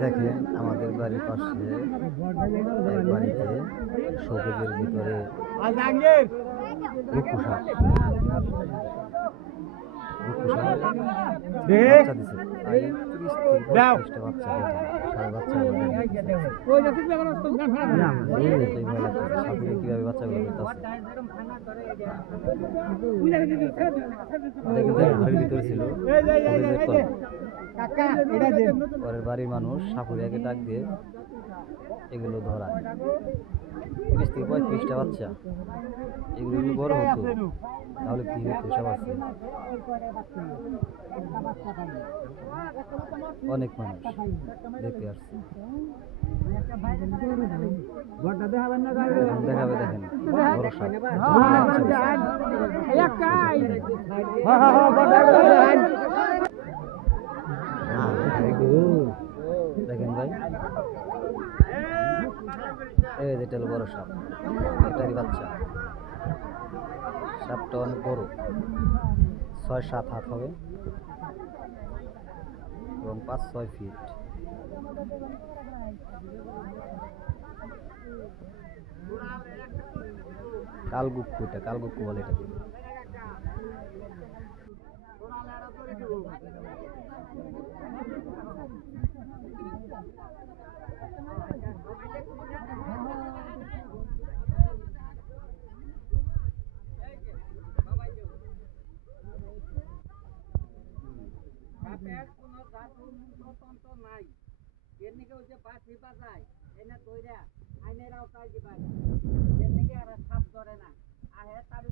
দেখেন আমাদের বাড়ির পাশে এক বাড়িতে সবুজের ভিতরে রুকু সাপ বাচ্চা দিছে প্রায় 30 থেকে 35টা বাচ্চা সাপুরে কিভাবে বাচ্চাগুলো ঘরের ভিতরে ছিল পরের বাড়ির মানুষ সাপুরিয়াকে ডাক দিয়ে এগুলো ধরায় 30 থেকে 35টা বাচ্চা এগুলো যদি বড় হতো তাহলে কি হতো সব আছে অনেক মানুষ দেখতে আসছে দেখাবে দেখেন বড় সাপ দেখেন ভাই এই যেটা হলো বড় সাপ এটারই বাচ্চা সাপটা অনেক বড় 6-7 হাত হবে এবং 5-6 ফিট কালগুক্কু এটা কালগুক্কু বলে এটাকে নাই এর নিকে ওই যে বাঁশি বাজায় এনে দইরা আইনের আওতায় দিবা এর নিকে আর সাপ ধরে না আহে তার